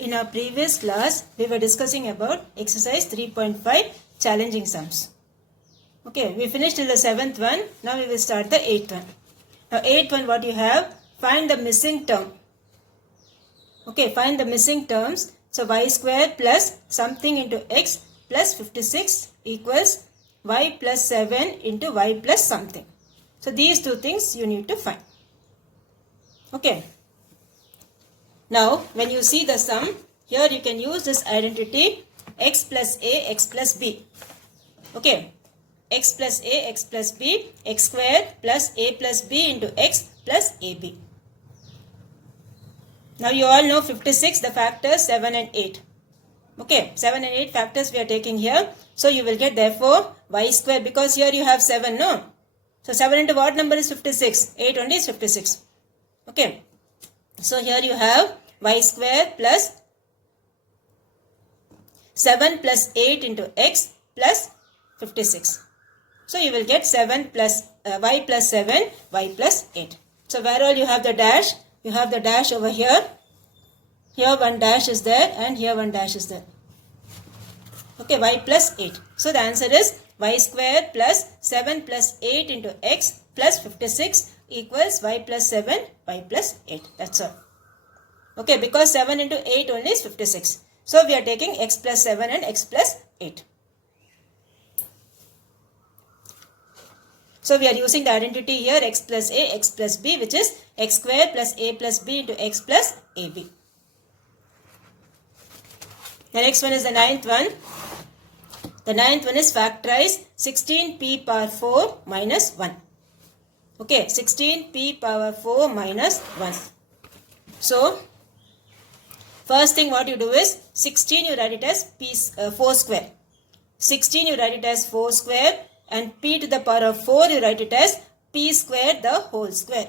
In our previous class, we were discussing about exercise 3.5 challenging sums. Okay, we finished till the 7th one. Now we will start the 8th one. Now 8th one, what you have? Find the missing term. Okay, find the missing terms. So y square plus something into x plus 56 equals y plus 7 into y plus something. So these two things you need to find. Okay. Now, when you see the sum, here you can use this identity x plus a, x plus b. Okay, x plus a, x plus b, x square plus a plus b into x plus ab. Now, you all know 56, the factors 7 and 8. Okay, 7 and 8 factors we are taking here. So, you will get therefore y square, because here you have 7, no? So, 7 into what number is 56? 8 only is 56. Okay. So, here you have y square plus 7 plus 8 into x plus 56. So, you will get 7 plus y plus 7, y plus 8. So, where all you have the dash? You have the dash over here. Here one dash is there and here one dash is there. Okay, y plus 8. So, the answer is y square plus 7 plus 8 into x plus 56 equals y plus 7, y plus 8. That's all. Okay, because 7 into 8 only is 56. So, we are taking x plus 7 and x plus 8. So, we are using the identity here x plus a, x plus b, which is x square plus a plus b into x plus ab. The next one is the 9th one. The 9th one is factorize 16p power 4 minus 1. Okay, 16p power 4 minus 1. So, first thing what you do is 16 you write it as 4 square. 16 you write it as 4 square and p to the power of 4 you write it as p square the whole square.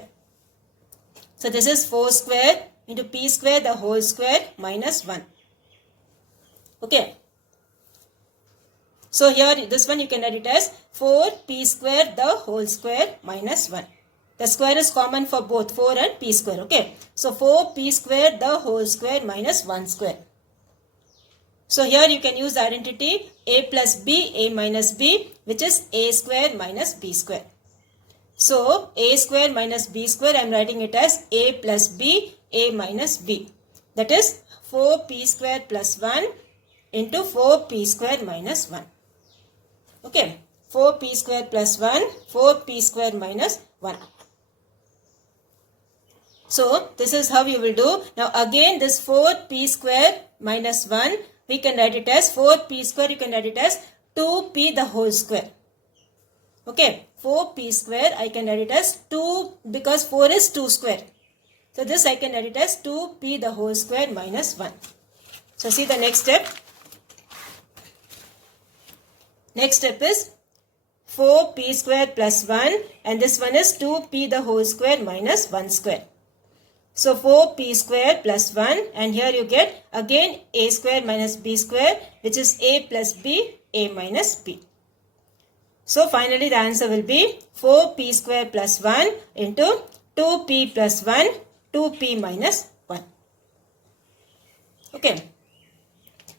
So, this is 4 square into p square the whole square minus 1. Okay. So, here this one you can write it as 4p square the whole square minus 1. The square is common for both 4 and p square. Okay. So, 4p square the whole square minus 1 square. So, here you can use the identity a plus b, a minus b, which is a square minus b square. So, a square minus b square I am writing it as a plus b, a minus b. That is 4p square plus 1 into 4p square minus 1. Okay, 4p square plus 1, 4p square minus 1. So, this is how you will do. Now, again this 4p square minus 1, we can write it as 4p square, you can write it as 2p the whole square. Okay, 4p square, I can write it as 2 because 4 is 2 square. So, this I can write it as 2p the whole square minus 1. So, see the next step. Next step is 4p square plus 1 and this one is 2p the whole square minus 1 square. So, 4p square plus 1 and here you get again a square minus b square, which is a plus b, a minus b. So, finally the answer will be 4p square plus 1 into 2p plus 1, 2p minus 1. Okay.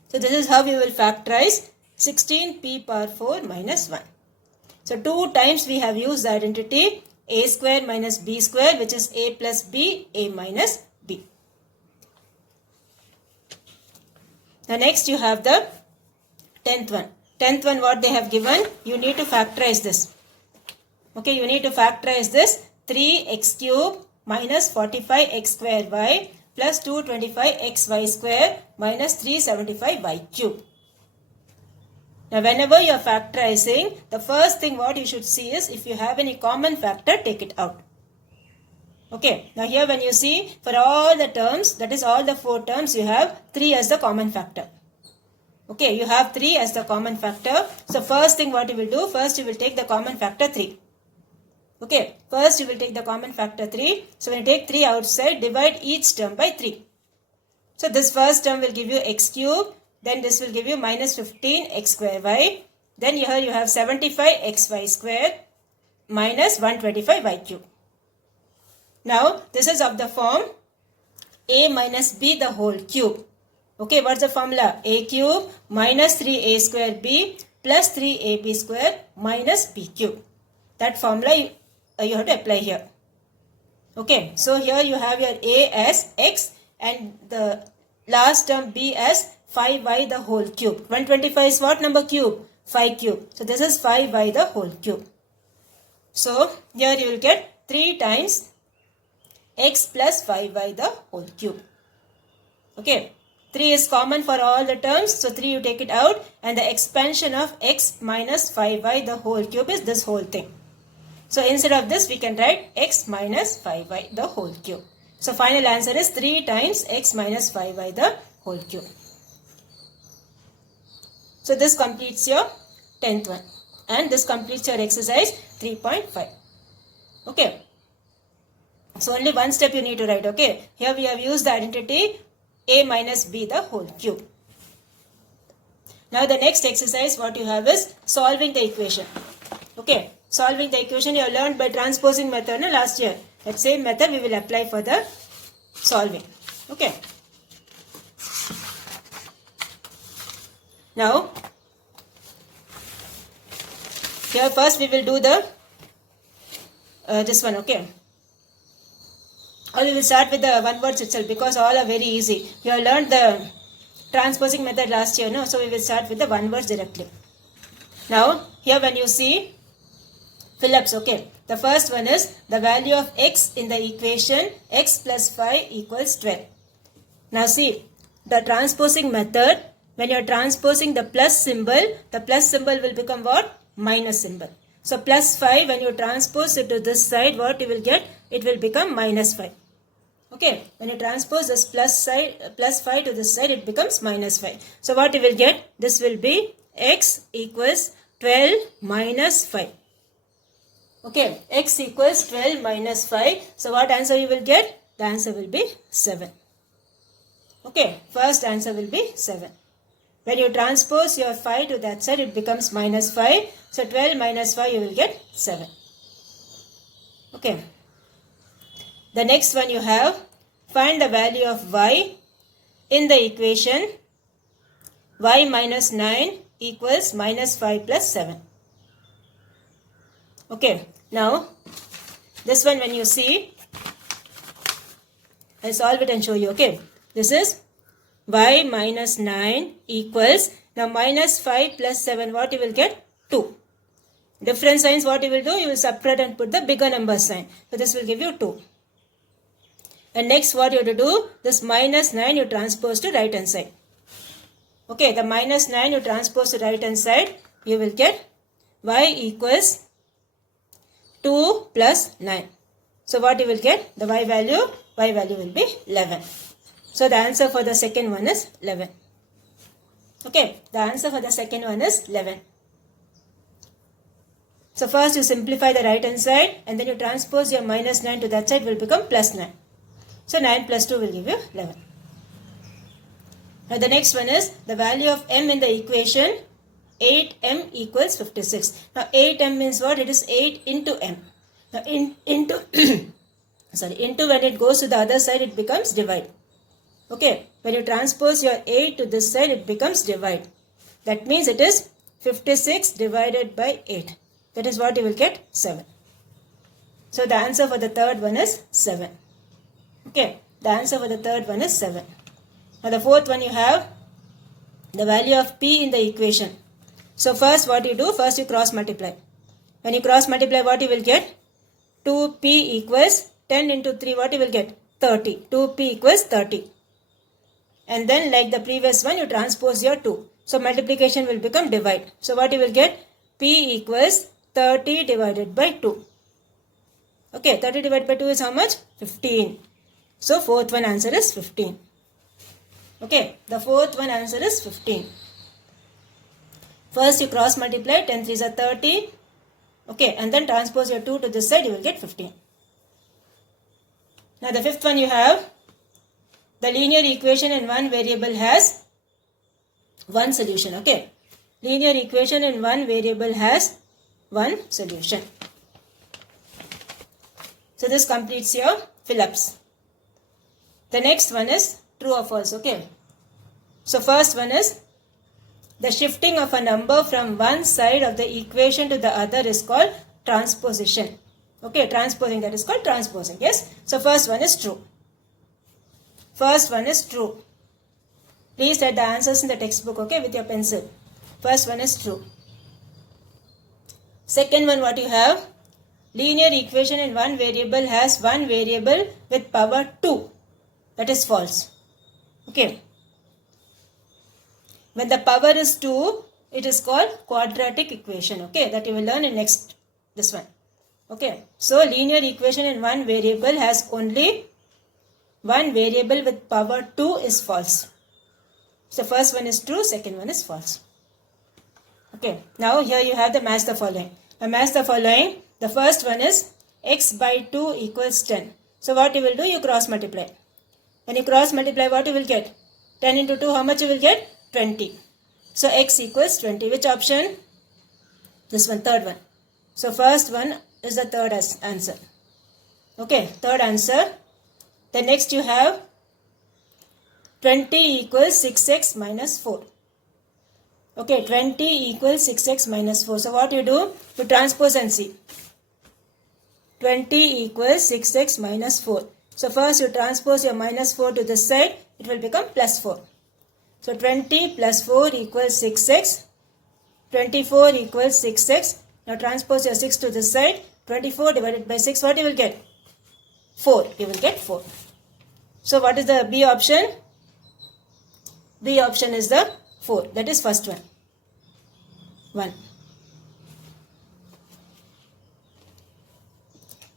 So, this is how we will factorize 16p power 4 minus 1. So, 2 times we have used the identity a square minus b square, which is a plus b, a minus b. The next you have the 10th one. 10th one what they have given, you need to factorize this. Okay, you need to factorize this 3x cube minus 45x square y plus 225xy square minus 375y cube. Now, whenever you are factorizing, the first thing what you should see is if you have any common factor, take it out. Okay. Now, here when you see for all the terms, that is all the 4 terms, you have 3 as the common factor. Okay. You have 3 as the common factor. So, first thing what you will do, first you will take the common factor 3. Okay. First you will take the common factor 3. So, when you take 3 outside, divide each term by 3. So, this first term will give you x cube. Then this will give you minus 15x square y. Then here you have 75xy square minus 125y cube. Now, this is of the form a minus b the whole cube. Okay, what's the formula? A cube minus 3a square b plus 3ab square minus b cube. That formula you have to apply here. Okay, so here you have your a as x and the last term b as 5y the whole cube. 125 is what number cube? 5 cube. So this is 5y the whole cube. So here you will get 3 times x plus 5y the whole cube. Okay, 3 is common for all the terms. So 3 you take it out and the expansion of x minus 5y the whole cube is this whole thing. So instead of this we can write x minus 5y the whole cube. So final answer is 3 times x minus 5y the whole cube. So this completes your 10th one and this completes your exercise 3.5. Okay. So only one step you need to write. Okay. Here we have used the identity a minus b the whole cube. Now the next exercise what you have is solving the equation. Okay. Solving the equation you have learned by transposing method last year. That same method we will apply for the solving. Okay. Now, here first we will do the this one, okay. Or we will start with the one words itself because all are very easy. You have learned the transposing method last year, no? So we will start with the one words directly. Now, here when you see fill-ups, okay. The first one is the value of x in the equation x plus 5 equals 12. Now see, the transposing method, when you are transposing the plus symbol will become what? Minus symbol. So plus 5, when you transpose it to this side, what you will get? It will become minus 5. Okay, when you transpose this plus 5 to this side, it becomes minus 5. So what you will get? This will be x equals 12 minus 5. Okay, x equals 12 minus 5. So what answer you will get? The answer will be 7. Okay, first answer will be 7. When you transpose your 5 to that side, it becomes minus 5. So 12 minus 5, you will get 7. Okay. The next one you have, find the value of y in the equation y minus 9 equals minus 5 plus 7. Okay. Now, this one when you see, I'll solve it and show you. Okay. This is y minus 9 equals, now minus 5 plus 7, what you will get? 2. Different signs, what you will do? You will subtract and put the bigger number sign. So this will give you 2. And next what you have to do? This minus 9 you transpose to right hand side. Okay, the minus 9 you transpose to right hand side. You will get y equals 2 plus 9. So what you will get? The y value will be 11. So the answer for the second one is 11. Okay, the answer for the second one is 11. So first you simplify the right hand side and then you transpose your minus 9 to that side, will become plus 9. So 9 plus 2 will give you 11. Now the next one is the value of m in the equation 8m equals 56. Now 8m means what? It is 8 into m. Now into when it goes to the other side, it becomes divide. Okay, when you transpose your 8 to this side, it becomes divide. That means it is 56 divided by 8. That is what you will get, 7. So the answer for the third one is 7. Okay, the answer for the third one is 7. Now the fourth one you have the value of p in the equation. So first what you do? First you cross multiply. When you cross multiply, what you will get? 2p equals 10 into 3, what you will get? 30. 2p equals 30. And then like the previous one, you transpose your 2. So multiplication will become divide. So what you will get? P equals 30 divided by 2. Okay, 30 divided by 2 is how much? 15. So fourth one answer is 15. Okay, the fourth one answer is 15. First you cross multiply, 10 3s are 30. Okay, and then transpose your 2 to this side, you will get 15. Now the fifth one you have, the linear equation in one variable has one solution. Okay, linear equation in one variable has one solution. So this completes your fill-ups. The next one is true or false. Okay, So first one is the shifting of a number from one side of the equation to the other is called transposition. Okay, transposing, that is called transposing. Yes. So first one is true. First one is true. Please write the answers in the textbook, okay, with your pencil. First one is true. Second one, what you have? Linear equation in one variable has one variable with power 2. That is false. Okay. When the power is 2, it is called quadratic equation. Okay, that you will learn in next, this one. Okay, so linear equation in one variable has only one variable with power 2 is false. So first one is true, second one is false. Okay, now here you have the match the following. Now match the following. The first one is x by 2 equals 10. So what you will do, you cross multiply. When you cross multiply, what you will get? 10 into 2, how much you will get? 20. So x equals 20. Which option? This one, third one. So first one is the third answer. Okay, third answer. Then next you have 20 equals 6x minus 4. Okay, 20 equals 6x minus 4. So what you do? You transpose and see. 20 equals 6x minus 4. So first you transpose your minus 4 to this side. It will become plus 4. So 20 plus 4 equals 6x. 24 equals 6x. Now transpose your 6 to this side. 24 divided by 6, what you will get? 4. You will get 4. So what is the B option? B option is the 4. That is first one. 1.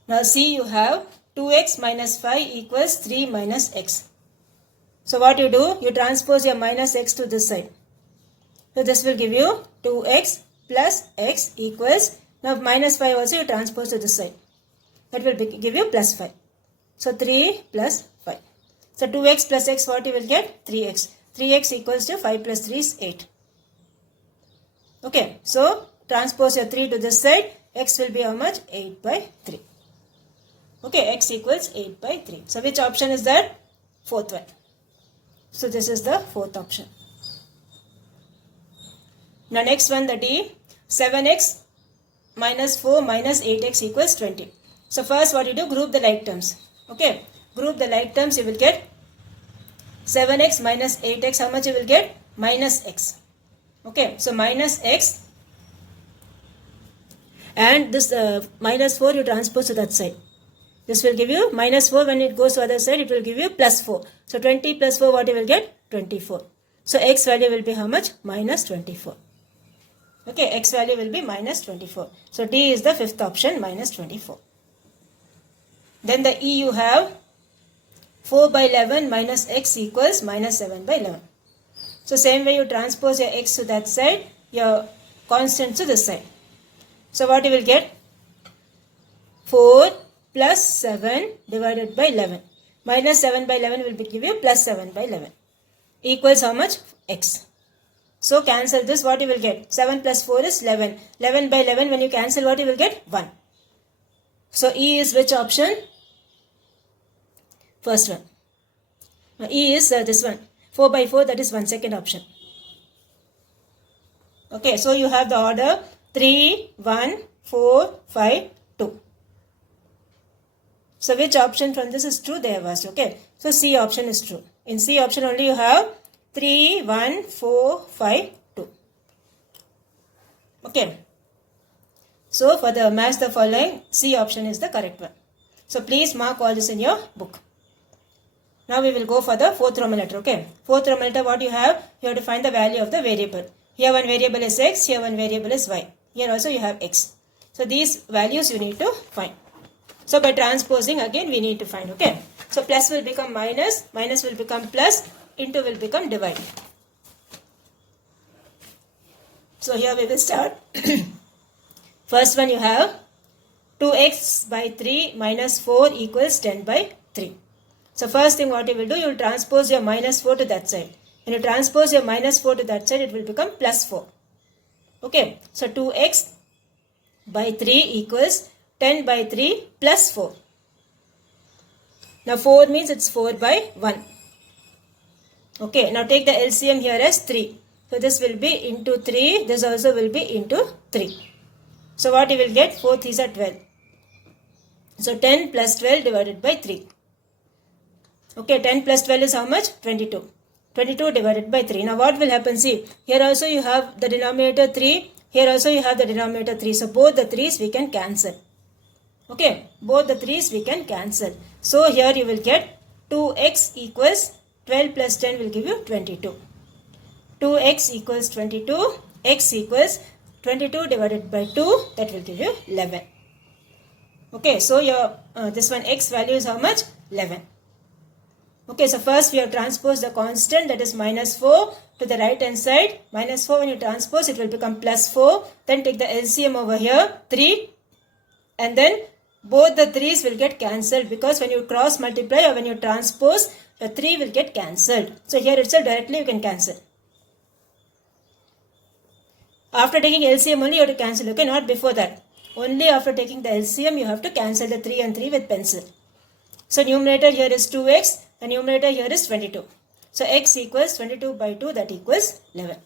Now C, you have 2x minus 5 equals 3 minus x. So what you do? You transpose your minus x to this side. So this will give you 2x plus x equals, now minus 5 also you transpose to this side. That will give you plus 5. So 3 plus 5. So 2x plus x, what you will get? 3x. 3x equals to 5 plus 3 is 8. Okay, so transpose your 3 to this side. X will be how much? 8 by 3. Okay, x equals 8 by 3. So which option is that? Fourth one. So this is the fourth option. Now next one, the D. 7x minus 4 minus 8x equals 20. So first what you do? Group the like terms. Okay, group the like terms. You will get 7x minus 8x. How much you will get? Minus x. Okay, so minus x. And this minus 4 you transpose to that side. This will give you minus 4. When it goes to the other side, it will give you plus 4. So 20 plus 4, what you will get? 24. So x value will be how much? Minus 24. Okay, x value will be minus 24. So D is the fifth option, minus 24. Then the E, you have 4 by 11 minus x equals minus 7 by 11. So same way you transpose your x to that side, your constant to this side. So what you will get? 4 plus 7 divided by 11. Minus 7 by 11 will give you plus 7 by 11. Equals how much? X. So cancel this, what you will get? 7 plus 4 is 11. 11 by 11, when you cancel, what you will get? 1. So E is which option? First one. Now E is this one. 4 by 4, that is 1, second option. Okay, so you have the order 3, 1, 4, 5, 2. So which option from this is true? They have asked. Okay, so C option is true. In C option only you have 3, 1, 4, 5, 2. Okay. So for the match the following, C option is the correct one. So please mark all this in your book. Now we will go for the fourth Roman letter. Okay. Fourth Roman letter, what you have? You have to find the value of the variable. Here one variable is x, here one variable is y. Here also you have x. So these values you need to find. So by transposing again we need to find. Okay. So plus will become minus, minus will become plus, into will become divide. So here we will start. First one you have 2x by 3 minus 4 equals 10 by 3. So first thing what you will do, you will transpose your minus 4 to that side. When you transpose your minus 4 to that side, it will become plus 4. Okay. So 2x by 3 equals 10 by 3 plus 4. Now 4 means it's 4 by 1. Okay, now take the LCM here as 3. So this will be into 3, this also will be into 3. So what you will get? 4 3s are 12. So 10 plus 12 divided by 3. Okay, 10 plus 12 is how much? 22. 22 divided by 3. Now what will happen? See, here also you have the denominator 3. Here also you have the denominator 3. So both the 3's we can cancel. Okay, both the 3's we can cancel. So here you will get 2x equals 12 plus 10 will give you 22. 2x equals 22. X equals 22 divided by 2. That will give you 11. Okay, so your this one x value is how much? 11. Okay, so first we have transposed the constant, that is minus 4 to the right hand side. Minus 4 when you transpose it will become plus 4. Then take the LCM over here, 3. And then both the 3's will get cancelled, because when you cross multiply or when you transpose, the 3 will get cancelled. So here itself directly you can cancel. After taking LCM only you have to cancel, okay, not before that. Only after taking the LCM you have to cancel the 3 and 3 with pencil. So numerator here is 2x, the numerator here is 22. So x equals 22 by 2, that equals 11.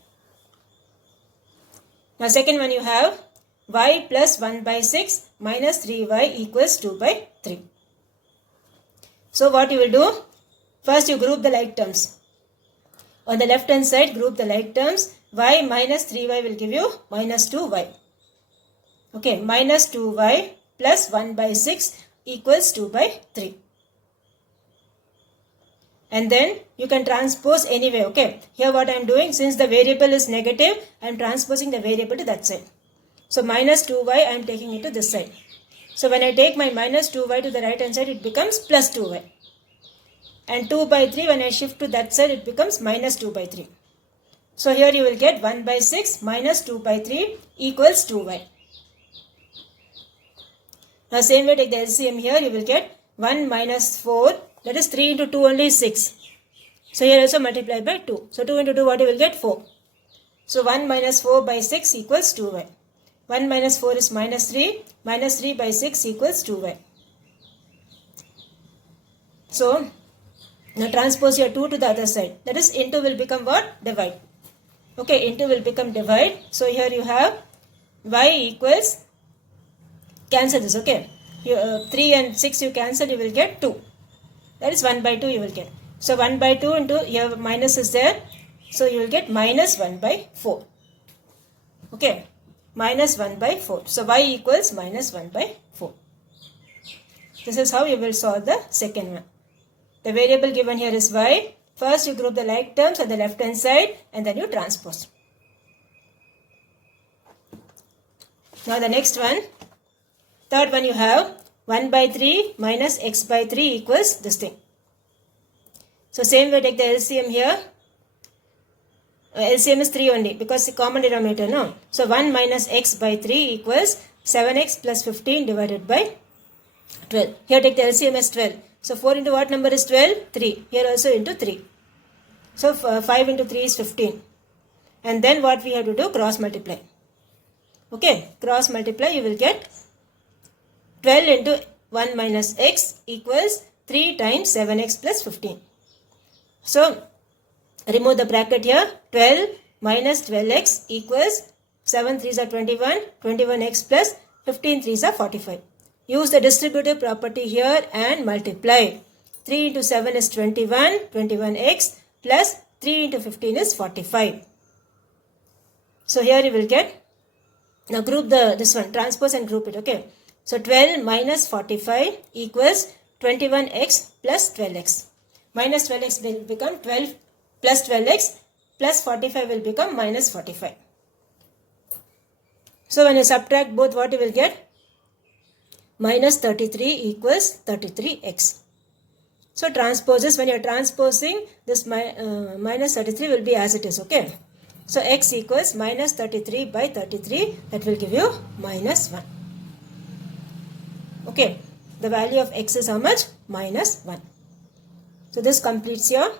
Now second one you have y plus 1 by 6 minus 3y equals 2 by 3. So what you will do? First you group the like terms. On the left hand side group the like terms. Y minus 3y will give you minus 2y. Okay, minus 2y plus 1 by 6 equals 2 by 3. And then you can transpose anyway. Okay, here what I am doing, since the variable is negative, I am transposing the variable to that side. So minus 2y I am taking it to this side. So when I take my minus 2y to the right hand side, it becomes plus 2y. And 2 by 3 when I shift to that side, it becomes minus 2 by 3. So here you will get 1 by 6 minus 2 by 3 equals 2y. Now same way take the LCM here, you will get 1 minus 4, that is 3 into 2 only is 6. So here also multiply by 2. So 2 into 2 what you will get? 4. So 1 minus 4 by 6 equals 2y. 1 minus 4 is minus 3. Minus 3 by 6 equals 2y. So now transpose your 2 to the other side. That is into will become what? Divide. Okay, into will become divide. So here you have y equals, cancel this, okay. 3 and 6 you cancel, you will get 2. That is 1 by 2 you will get. So 1 by 2 into, here minus is there. So you will get minus 1 by 4. Okay, minus 1 by 4. So y equals minus 1 by 4. This is how you will solve the second one. The variable given here is y. First you group the like terms on the left hand side and then you transpose. Now the next one, third one you have 1 by 3 minus x by 3 equals this thing. So same way take the LCM here. LCM is 3 only because the common denominator, no. So 1 minus x by 3 equals 7x plus 15 divided by 12. Here take the LCM as 12. So 4 into what number is 12? 3. Here also into 3. So 5 into 3 is 15. And then what we have to do? Cross multiply. Okay, cross multiply, you will get 12 into 1 minus x equals 3 times 7x plus 15. So remove the bracket here. 12 minus 12x equals 7 3s are 21, 21x plus 15 3s are 45. Use the distributive property here and multiply. 3 into 7 is 21, 21x plus 3 into 15 is 45. So here you will get, now group this one, transpose and group it, okay. So 12 minus 45 equals 21x plus 12x. Minus 12x will become 12 plus 12x plus 45 will become minus 45. So when you subtract both, what you will get? Minus 33 equals 33x. So transposes, when you are transposing, this minus 33 will be as it is, okay. So x equals minus 33 by 33, that will give you minus 1. Okay, the value of x is how much? Minus 1. So this completes your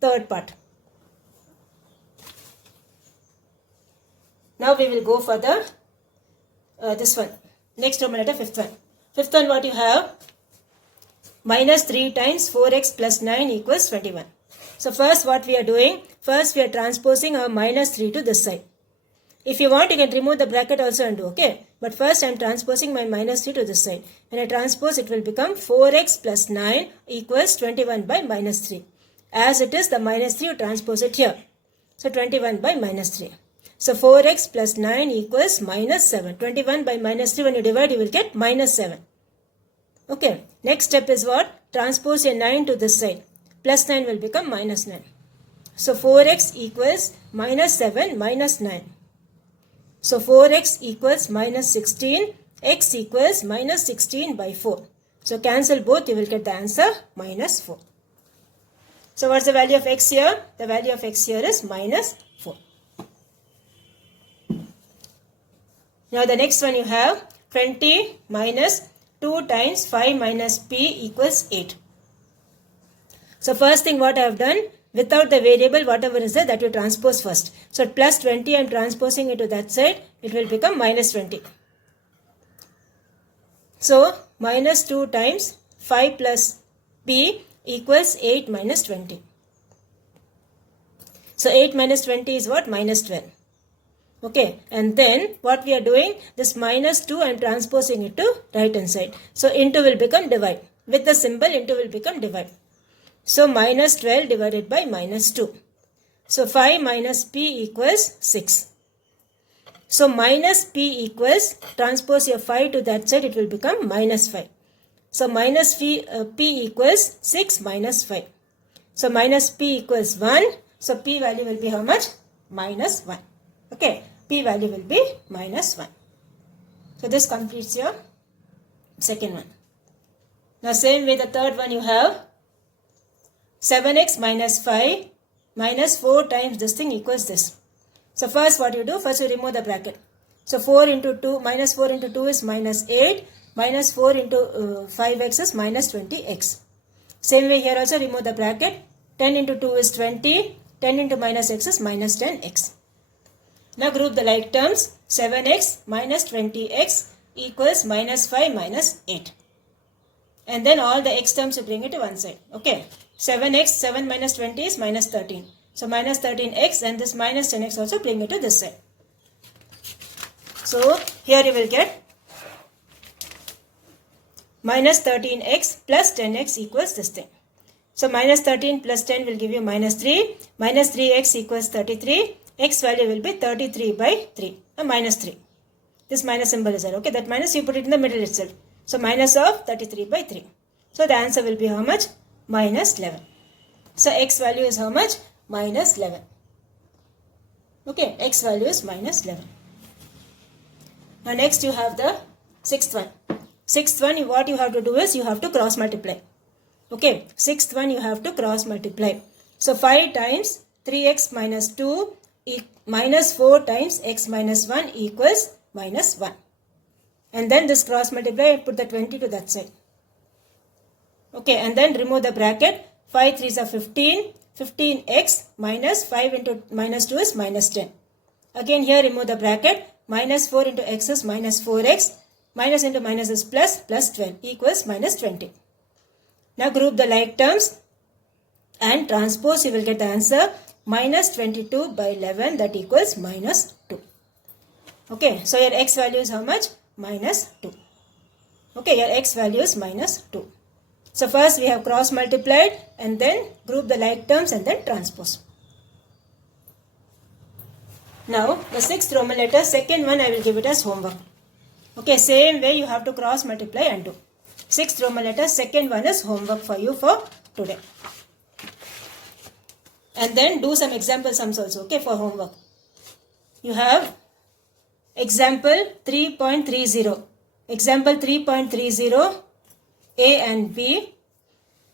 third part. Now we will go for the this one. Next numerator, fifth one. Fifth one, what you have? Minus 3 times 4x plus 9 equals 21. So first what we are doing, first we are transposing our minus 3 to this side. If you want, you can remove the bracket also and do, okay. But first I am transposing my minus 3 to this side. When I transpose, it will become 4x plus 9 equals 21 by minus 3. As it is the minus 3, you transpose it here. So 21 by minus 3. So 4x plus 9 equals minus 7. 21 by minus 3, when you divide, you will get minus 7. Okay. Next step is what? Transpose your 9 to this side. Plus 9 will become minus 9. So 4x equals minus 7 minus 9. So 4x equals minus 16. X equals minus 16 by 4. So cancel both, you will get the answer minus 4. So what's the value of x here? The value of x here is minus 4. Now the next one you have 20 minus 2 times 5 minus p equals 8. So first thing what I have done, without the variable, whatever is there, that you transpose first. So plus 20, I am transposing it to that side, it will become minus 20. So minus 2 times 5 plus p equals 8 minus 20. So 8 minus 20 is what? Minus 12. Okay, and then what we are doing, this minus 2 I am transposing it to right hand side. So into will become divide. With the symbol into will become divide. So minus 12 divided by minus 2. So 5 minus p equals 6. So minus p equals, transpose your 5 to that side, it will become minus 5. So minus p equals 6 minus 5. So minus p equals 1. So p value will be how much? Minus 1. Okay, p value will be minus 1. So this completes your second one. Now same way the third one you have 7x minus 5 minus 4 times this thing equals this. So first what you do, first you remove the bracket. So 4 into 2, minus 4 into 2 is minus 8, minus 4 into 5x is minus 20x. Same way here also remove the bracket. 10 into 2 is 20, 10 into minus x is minus 10x. Now group the like terms. 7x minus 20x equals minus 5 minus 8. And then all the x terms you bring it to one side. Okay. 7x, 7 minus 20 is minus 13. So minus 13x, and this minus 10x also bring it to this side. So here you will get minus 13x plus 10x equals this thing. So minus 13 plus 10 will give you minus 3. Minus 3x equals 33. X value will be 33 by 3. Minus 3. This minus symbol is there. Okay, that minus you put it in the middle itself. So minus of 33 by 3. So the answer will be how much? Minus 11. So x value is how much? Minus 11. Okay, x value is minus 11. Now next you have the sixth one. Sixth one, what you have to do is you have to cross multiply. Okay, sixth one you have to cross multiply. So 5 times 3x minus 2 minus 4 times x minus 1 equals minus 1. And then this cross multiply and put the 20 to that side. Okay, and then remove the bracket. 5 3s are 15. 15x minus 5 into minus 2 is minus 10. Again here remove the bracket. Minus 4 into x is minus 4x. Minus into minus is plus, plus 12 equals minus 20. Now group the like terms and transpose, you will get the answer minus 22 by 11, that equals minus 2. Okay, so your x value is how much? Minus 2. Okay, your x value is minus 2. So first we have cross multiplied and then group the like terms and then transpose. Now the sixth Roman letter, second one I will give it as homework. Okay, same way you have to cross multiply and do. Sixth Roman letter, second one is homework for you for today. And then do some example sums also, okay, for homework. You have example 3.30. Example 3.30, A and B.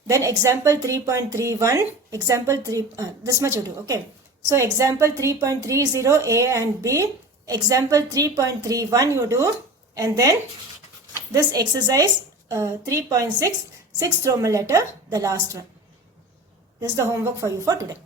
Then example 3.31, example 3, this much you do, okay. So example 3.30, A and B. Example 3.31 you do. And then this exercise 3.6, sixth Roman letter, the last one. This is the homework for you for today.